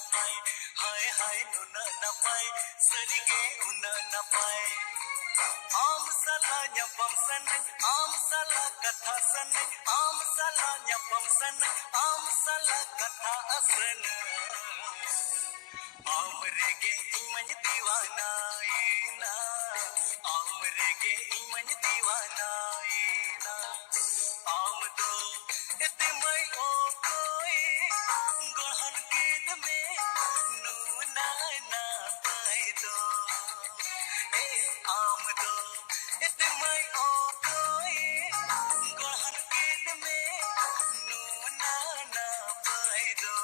napai hai hai nuna napai sarige una napai am sala nyapam sanai am sala katha sanai am sala nyapam sanai am sala katha asan amrege imany diwana ina amrege imany diwana ina am do itimai o koi gohan kid me nuna na pai do am do itimai o koi gohan kid me nuna na pai do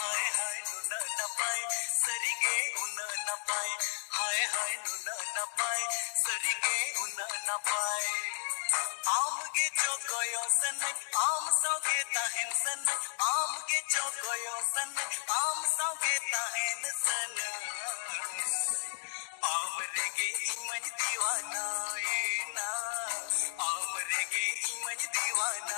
hai hai nuna na pai sarige una na pai hai hai nuna na pai sarige una na pai आमगे चौकोयो सनक आम सौगे ताहन सनक आमगे चौकोयो सनक आम सौगे ताहन सन आमरेगे इमन दीवाना ना आमरेगे इमन दीवाना